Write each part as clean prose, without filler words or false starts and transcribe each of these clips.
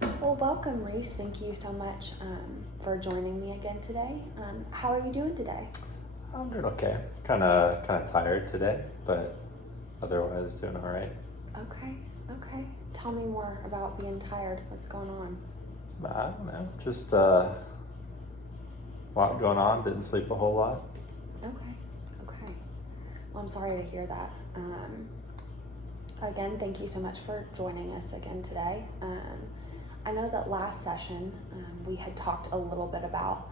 Well, welcome, Reese. Thank you so much for joining me again today. How are you doing today? I'm doing okay. Kind of tired today, but otherwise doing all right. Okay, okay. Tell me more about being tired. What's going on? I don't know, just a lot going on. Didn't sleep a whole lot. Okay, okay. Well, I'm sorry to hear that. Again, thank you so much for joining us again today. I know that last session we had talked a little bit about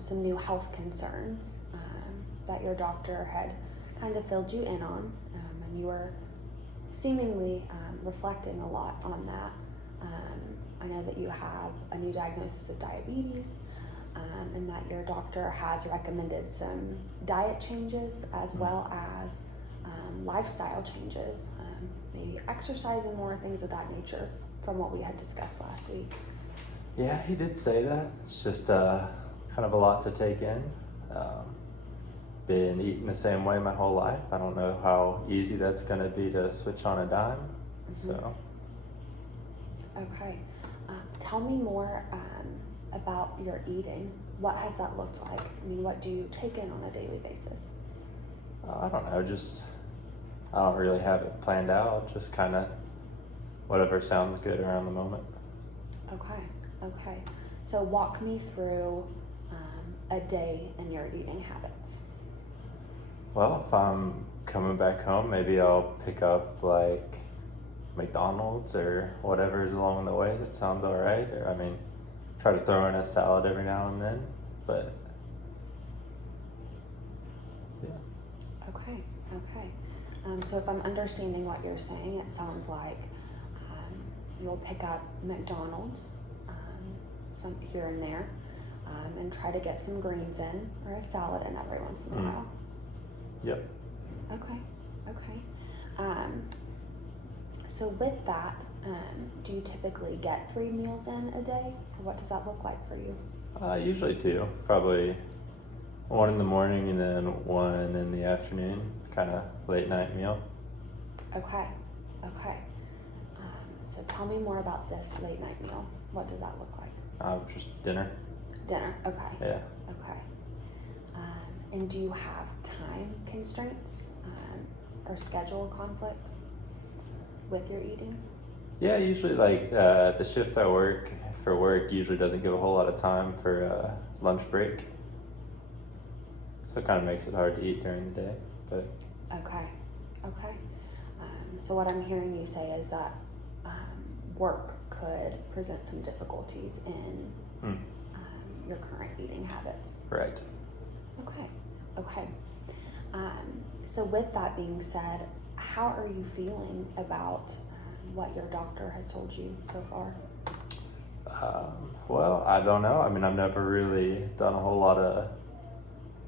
some new health concerns that your doctor had kind of filled you in on, and you were seemingly reflecting a lot on that. I know that you have a new diagnosis of diabetes, and that your doctor has recommended some diet changes as well as lifestyle changes, maybe exercising more, things of that nature, from what we had discussed last week. Yeah, he did say that. It's just kind of a lot to take in. Been eating the same way my whole life. I don't know how easy that's going to be to switch on a dime. Mm-hmm. So. Okay. Tell me more about your eating. What has that looked like? I mean, what do you take in on a daily basis? I don't know, just I don't really have it planned out, just kind of whatever sounds good around the moment. Okay, okay. So walk me through a day in your eating habits. Well, if I'm coming back home, maybe I'll pick up like McDonald's or whatever's along the way that sounds all right. Or, try to throw in a salad every now and then, but yeah. Okay, okay. So if I'm understanding what you're saying, it sounds like you'll pick up McDonald's some here and there, and try to get some greens in or a salad in every once in a while. Yep. Okay, okay. So with that, do you typically get 3 meals in a day, or what does that look like for you? Usually two, probably one in the morning and then one in the afternoon, kind of late night meal. Okay, okay. So tell me more about this late night meal. What does that look like? Just dinner. Dinner, okay. Yeah. Okay. And do you have time constraints or schedule conflicts with your eating? Yeah, usually like the shift I work for work usually doesn't give a whole lot of time for lunch break. So it kind of makes it hard to eat during the day, but. Okay, okay. So what I'm hearing you say is that work could present some difficulties in your current eating habits. Right. Okay, okay. So with that being said, how are you feeling about what your doctor has told you so far? Well, I don't know. I've never really done a whole lot of.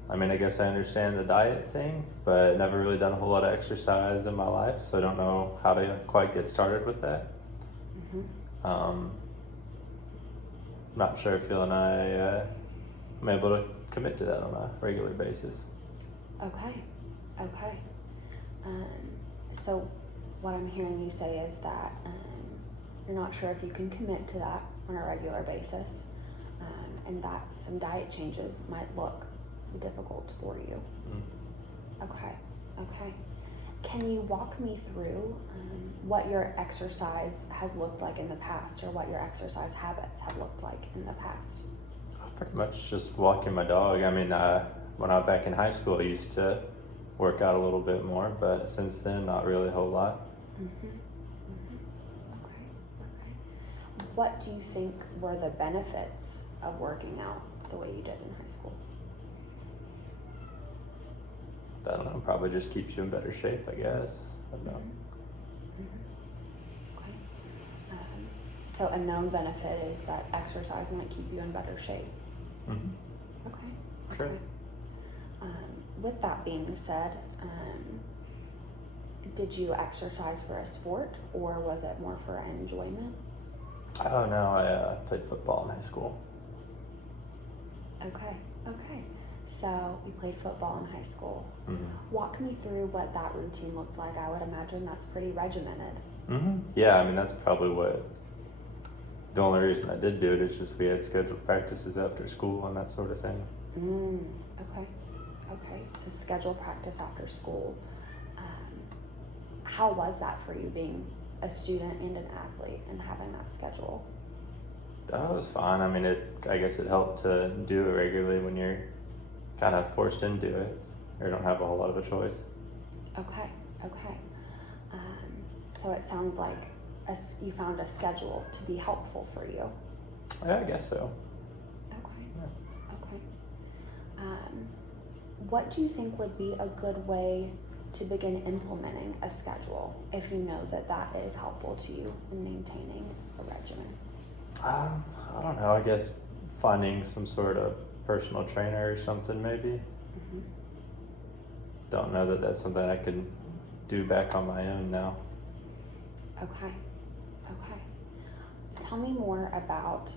I guess I understand the diet thing, but never really done a whole lot of exercise in my life, so I don't know how to quite get started with that. Not sure feeling I'm able to commit to that on a regular basis. Okay, okay. So what I'm hearing you say is that you're not sure if you can commit to that on a regular basis, and that some diet changes might look difficult for you. Okay, okay. Can you walk me through what your exercise has looked like in the past, or what your exercise habits have looked like in the past? Pretty much just walking my dog. When I was back in high school, I used to work out a little bit more, but since then, not really a whole lot. Okay, okay. What do you think were the benefits of working out the way you did in high school? I don't know, probably just keeps you in better shape, I guess. I don't know. Okay. So a known benefit is that exercise might keep you in better shape. Okay. Sure. Okay. With that being said, did you exercise for a sport, or was it more for enjoyment? Oh no, I played football in high school. Okay, okay. So you played football in high school. Walk me through what that routine looked like. I would imagine that's pretty regimented. Yeah, that's probably what the only reason I did do it is just we had scheduled practices after school and that sort of thing. Okay. Okay. So schedule practice after school. How was that for you, being a student and an athlete and having that schedule? That was fine. I mean, I guess it helped to do it regularly when you're kind of forced into it or don't have a whole lot of a choice. Okay. Okay. So it sounds like you found a schedule to be helpful for you. Yeah, I guess so. Okay. Yeah. Okay. What do you think would be a good way to begin implementing a schedule if you know that that is helpful to you in maintaining a regimen? I don't know. I guess finding some sort of personal trainer or something, maybe. Don't know that that's something I can do back on my own now. Okay. Okay. Tell me more about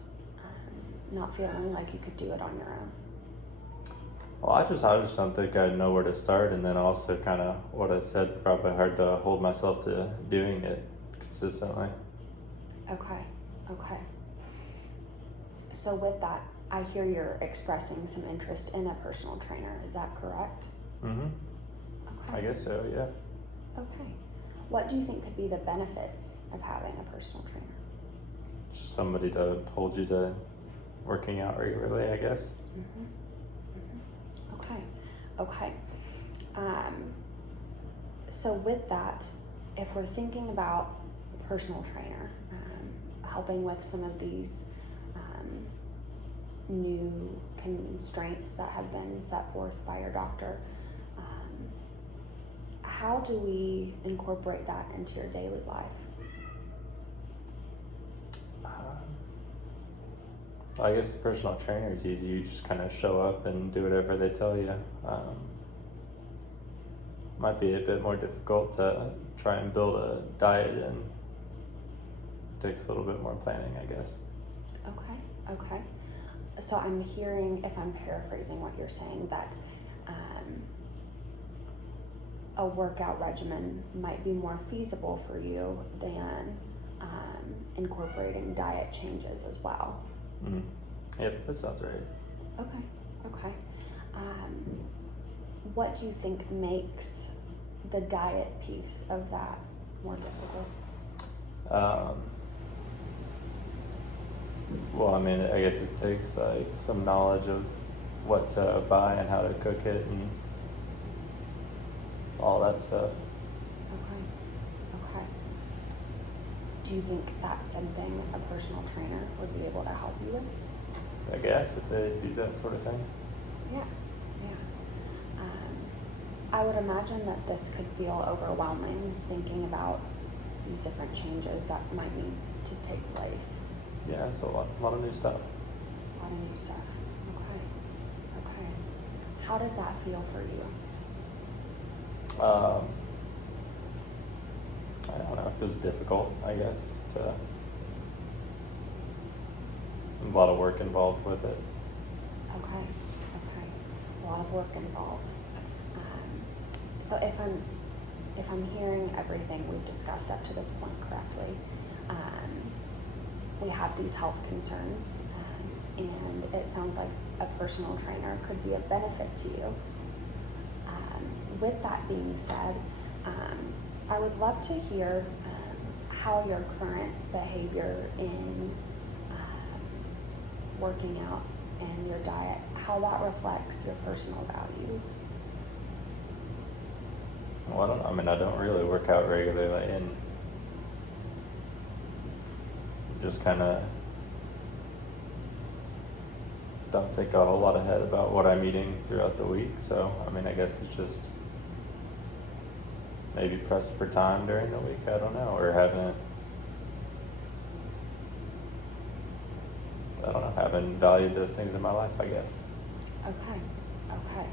not feeling like you could do it on your own. Well, I just don't think I'd know where to start, and then also kind of what I said, probably hard to hold myself to doing it consistently. Okay. Okay. So with that, I hear you're expressing some interest in a personal trainer. Is that correct? Okay. I guess so, yeah. Okay. What do you think could be the benefits of having a personal trainer? Somebody to hold you to working out regularly, I guess. Okay. Okay. So with that, if we're thinking about a personal trainer, helping with some of these new constraints that have been set forth by your doctor, how do we incorporate that into your daily life? I guess the personal trainer is easy. You just kind of show up and do whatever they tell you. Might be a bit more difficult to try and build a diet, and takes a little bit more planning, I guess. Okay, okay. So I'm hearing, if I'm paraphrasing what you're saying, that a workout regimen might be more feasible for you than incorporating diet changes as well. Yep, that sounds right. Okay, okay. What do you think makes the diet piece of that more difficult? Well, I mean, I guess it takes like some knowledge of what to buy and how to cook it and all that stuff. Okay, okay. Do you think that's something a personal trainer would be able to help you with? I guess if they do that sort of thing. Yeah, yeah. I would imagine that this could feel overwhelming, thinking about these different changes that might need to take place. Yeah, it's a lot of new stuff. A lot of new stuff. Okay, okay. How does that feel for you? I don't know, it feels difficult, I guess. A lot of work involved with it. Okay, okay. A lot of work involved. So if I'm hearing everything we've discussed up to this point correctly, we have these health concerns, and it sounds like a personal trainer could be a benefit to you. With that being said, I would love to hear how your current behavior in working out and your diet, how that reflects your personal values. Well, I don't really work out regularly, and just kind of don't think a whole lot ahead about what I'm eating throughout the week. So, I guess it's just maybe pressed for time during the week. I don't know, or haven't valued those things in my life, I guess. Okay, okay.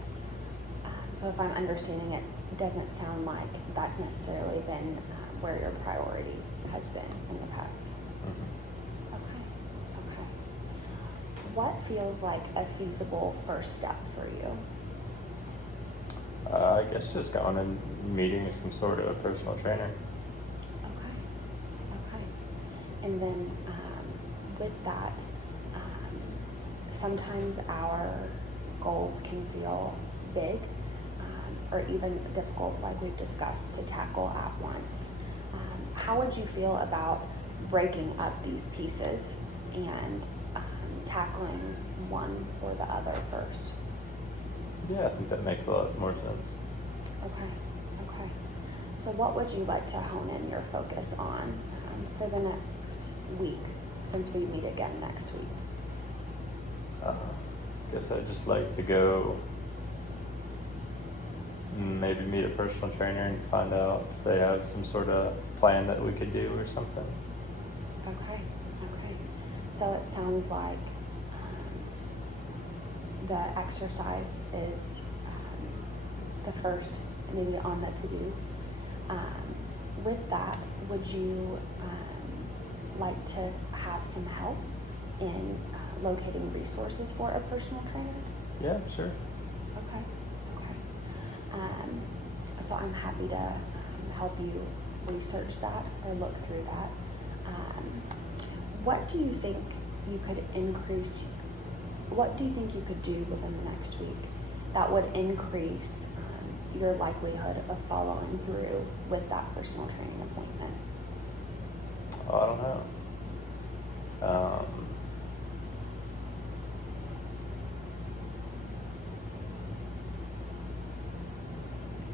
So if I'm understanding it, it doesn't sound like that's necessarily been where your priority has been in the past. Okay, okay. What feels like a feasible first step for you? I guess just going and meeting some sort of a personal trainer. Okay, okay. And then with that, sometimes our goals can feel big or even difficult, like we've discussed, to tackle at once. How would you feel about breaking up these pieces and tackling one or the other first? Yeah, I think that makes a lot more sense. Okay. So what would you like to hone in your focus on for the next week, since we meet again next week? Guess I'd just like to go maybe meet a personal trainer and find out if they have some sort of plan that we could do or something. Okay. So it sounds like the exercise is the first, maybe on the to-do. With that, would you like to have some help in locating resources for a personal trainer? Yeah, sure. Okay. So I'm happy to help you research that or look through that. What do you think you could increase? What do you think you could do within the next week that would increase your likelihood of following through with that personal training appointment? Oh, I don't know.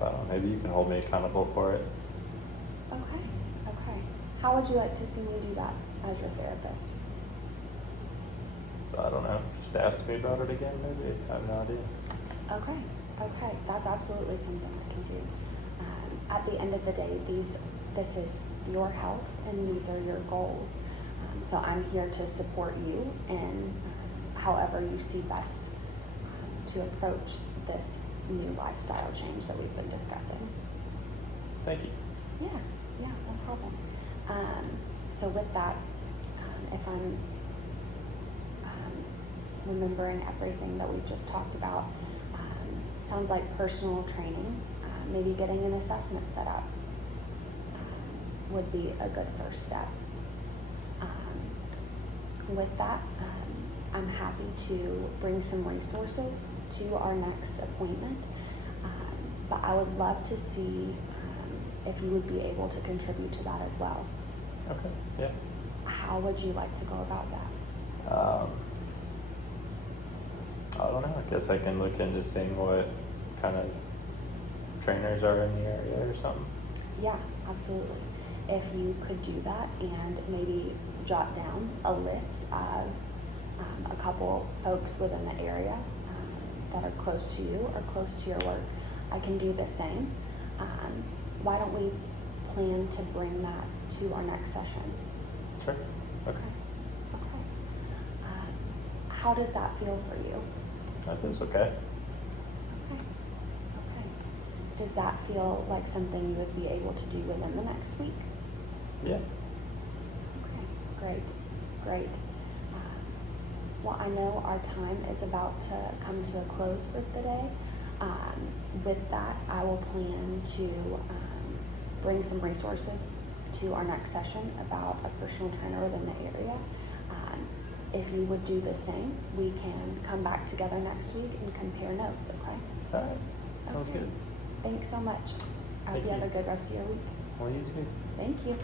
I don't know, maybe you can hold me accountable for it. Okay. How would you like to see me do that as your therapist? I don't know, just ask me about it again, maybe. I have no idea. Okay, that's absolutely something I can do. At the end of the day, this is your health and these are your goals. So I'm here to support you in however you see best to approach this new lifestyle change that we've been discussing. Thank you. Yeah, no problem. So with that, if I'm remembering everything that we've just talked about, sounds like personal training, maybe getting an assessment set up would be a good first step. With that, I'm happy to bring some resources to our next appointment, but I would love to see if you would be able to contribute to that as well. Okay, yeah. How would you like to go about that? I don't know. I guess I can look into seeing what kind of trainers are in the area or something. Yeah, absolutely. If you could do that and maybe jot down a list of a couple folks within the area that are close to you or close to your work, I can do the same. Why don't we plan to bring that to our next session? Sure. Okay. How does that feel for you? That feels okay. Okay. Does that feel like something you would be able to do within the next week? Yeah. Okay, great. Well, I know our time is about to come to a close for the day. With that, I will plan to bring some resources to our next session about a personal trainer within the area. If you would do the same, we can come back together next week and compare notes, okay? All right. Sounds Okay. good. Thanks so much. I hope you have a good rest of your week. Well, you too. Thank you.